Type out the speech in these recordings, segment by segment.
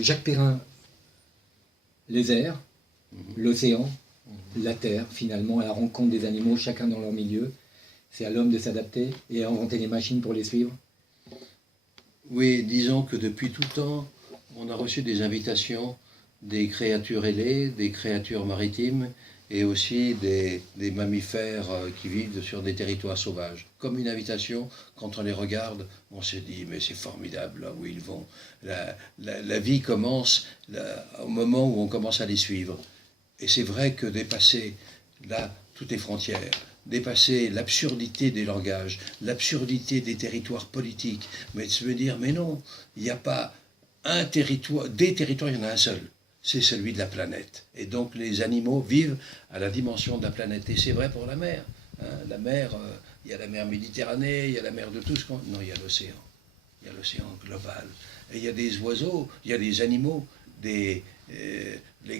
Jacques Perrin, les airs, l'océan, la terre, finalement, à la rencontre des animaux, chacun dans leur milieu. C'est à l'homme de s'adapter et à inventer les machines pour les suivre. Oui, disons que depuis tout temps, on a reçu des invitations des créatures ailées, des créatures maritimes et aussi des mammifères qui vivent sur des territoires sauvages. Comme une invitation, quand on les regarde, on se dit mais c'est formidable là où ils vont. La vie commence au moment où on commence à les suivre. Et c'est vrai que dépasser là toutes les frontières, dépasser l'absurdité des langages, l'absurdité des territoires politiques, mais de se dire mais non, il n'y a pas un territoire, des territoires, il y en a un seul. C'est celui de la planète. Et donc les animaux vivent à la dimension de la planète. Et c'est vrai pour la mer. Hein. La mer, il y a la mer Méditerranée, il y a la mer de tout ce qu'on... Non, il y a l'océan. Il y a l'océan global. Et il y a des oiseaux, il y a des animaux, les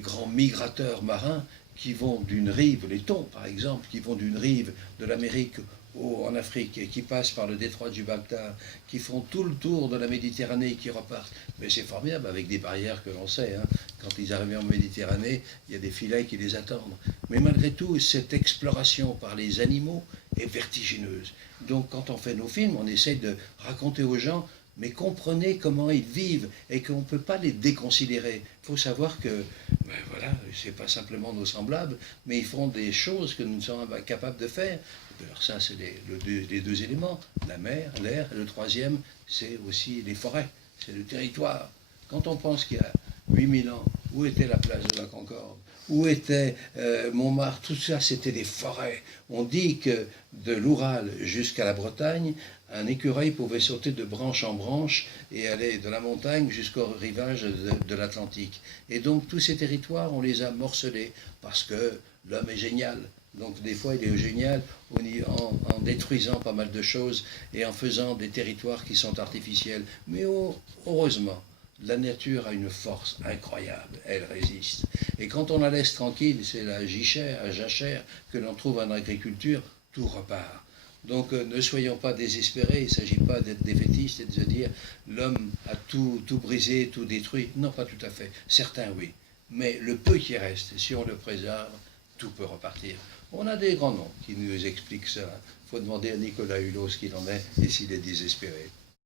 grands migrateurs marins qui vont d'une rive, les thons par exemple, qui vont d'une rive de l'Amérique en Afrique et qui passent par le détroit de Gibraltar, qui font tout le tour de la Méditerranée et qui repartent. Mais c'est formidable avec des barrières que l'on sait. Hein. Quand ils arrivent en Méditerranée, il y a des filets qui les attendent. Mais malgré tout, cette exploration par les animaux est vertigineuse. Donc quand on fait nos films, on essaie de raconter aux gens mais comprenez comment ils vivent et qu'on ne peut pas les déconsidérer. Il faut savoir que, ben voilà, c'est pas simplement nos semblables, mais ils font des choses que nous ne sommes pas capables de faire. Alors ça, c'est les deux éléments, la mer, l'air, et le troisième, c'est aussi les forêts, c'est le territoire. Quand on pense qu'il y a 8000 ans, où était la place de la Concorde? Où était Montmartre? Tout ça, c'était des forêts. On dit que de l'Oural jusqu'à la Bretagne, un écureuil pouvait sauter de branche en branche et aller de la montagne jusqu'au rivage de l'Atlantique. Et donc tous ces territoires, on les a morcelés parce que l'homme est génial. Donc des fois, il est génial en détruisant pas mal de choses et en faisant des territoires qui sont artificiels. Mais heureusement, la nature a une force incroyable, elle résiste. Et quand on la laisse tranquille, c'est la jachère que l'on trouve en agriculture, tout repart. Donc ne soyons pas désespérés, il ne s'agit pas d'être défaitiste et de se dire l'homme a tout brisé, tout détruit. Non, pas tout à fait. Certains, oui. Mais le peu qui reste, si on le préserve, tout peut repartir. On a des grands noms qui nous expliquent ça. Il faut demander à Nicolas Hulot ce qu'il en est et s'il est désespéré.